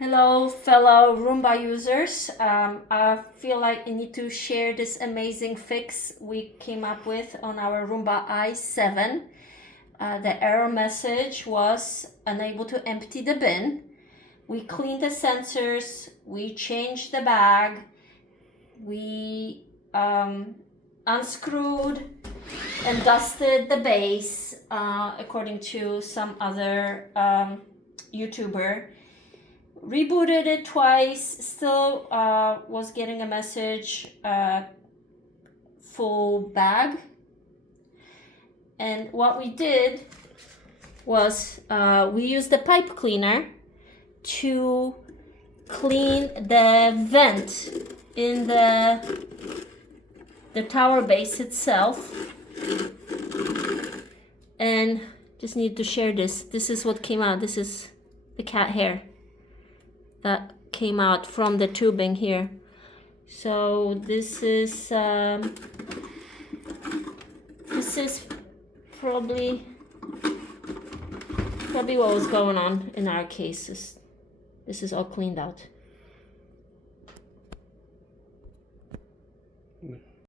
Hello, fellow Roomba users. I feel like I need to share this amazing fix we came up with on our Roomba i7. The error message was unable to empty the bin. We cleaned the sensors, we changed the bag, we unscrewed and dusted the base according to some other YouTuber. Rebooted it twice, still was getting a message, full bag. And what we did was we used the pipe cleaner to clean the vent in the tower base itself. And just need to share this. This is what came out. This is the cat hair that came out from the tubing here. So this is probably what was going on in our cases. This is all cleaned out.